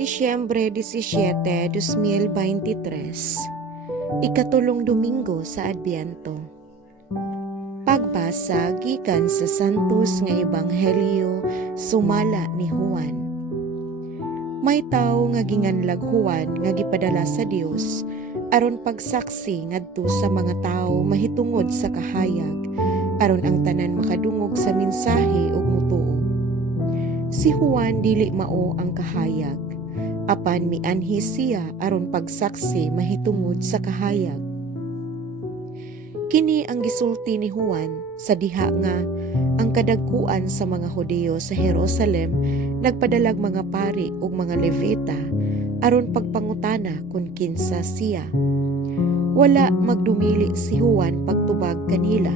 Disyembre 17, 2023, ikatulong Domingo sa Adbyento. Pagbasa gikan sa Santos nga Ebanghelyo sumala ni Juan. May tawo nga ginganlag Juan nga gipadala sa Dios aron pagsaksi ngadto sa mga tawo mahitungod sa kahayag aron ang tanan makadungog sa mensahe ug mutuo. Si Juan dili mao ang kahayag, apan mianhi siya aron pagsaksi mahitungod sa kahayag. Kini ang gisulti ni Juan sa diha nga ang kadagkuan sa mga Hudiyo sa Jerusalem nagpadalag mga pari ug mga Levita aron pagpangutana kung kinsa siya. Wala magdumili si Juan pagtubag kanila.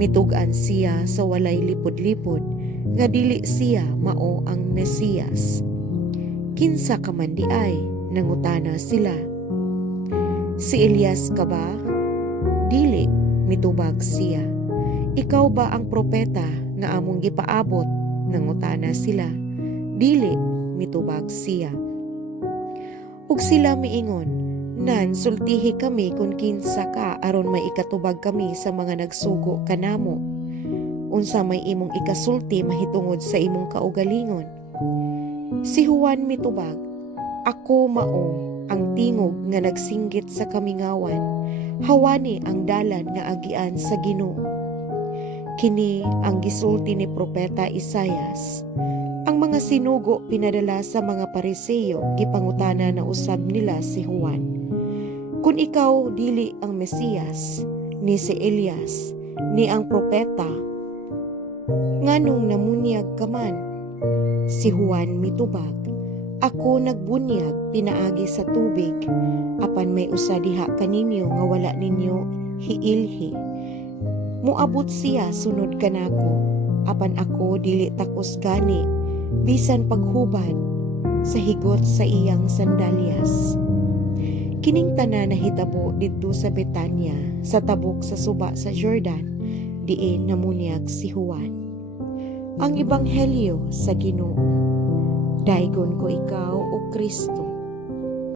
Mitug-an siya sa walay lipod-lipod nga dili siya mao ang Mesiyas. Kinsa ka man di ay, nangutana sila. Si Elias ka ba? Dili, mitubag siya. Ikaw ba ang propeta nga among gipaabot? Nangutana sila. Dili, mitubag siya. Ug sila miingon, nan sultihi kami kung kinsa ka aron may ikatubag kami sa mga nagsugo kanamo. Unsa may imong ikasulti mahitungod sa imong kaugalingon? Si Juan mitubag, ako mao ang tingog nga nagsinggit sa kamingawan, hawani ang dalan nga agian sa Ginoo. Kini ang gisulti ni propeta Isaias. Ang mga sinugo pinadala sa mga Pariseyo, gipangutana na usab nila si Juan. Kung ikaw dili ang Mesiyas, ni si Elias, ni ang propeta, nganong namunyag ka man? Si Juan mitubag, ako nagbunyag pinaagi sa tubig, apan may usa diha kaninyo nga wala ninyo hiilhi. Muabot siya sunod kanako, apan ako dili takos gani, bisan paghubad sa higot sa iyang sandalyas. Kining tanan nahitabo didto sa Betania, sa tabok sa suba sa Jordan, diin namunyag si Juan. Ang Ebanghelyo sa Ginoo. Daigon ko ikaw, O Kristo.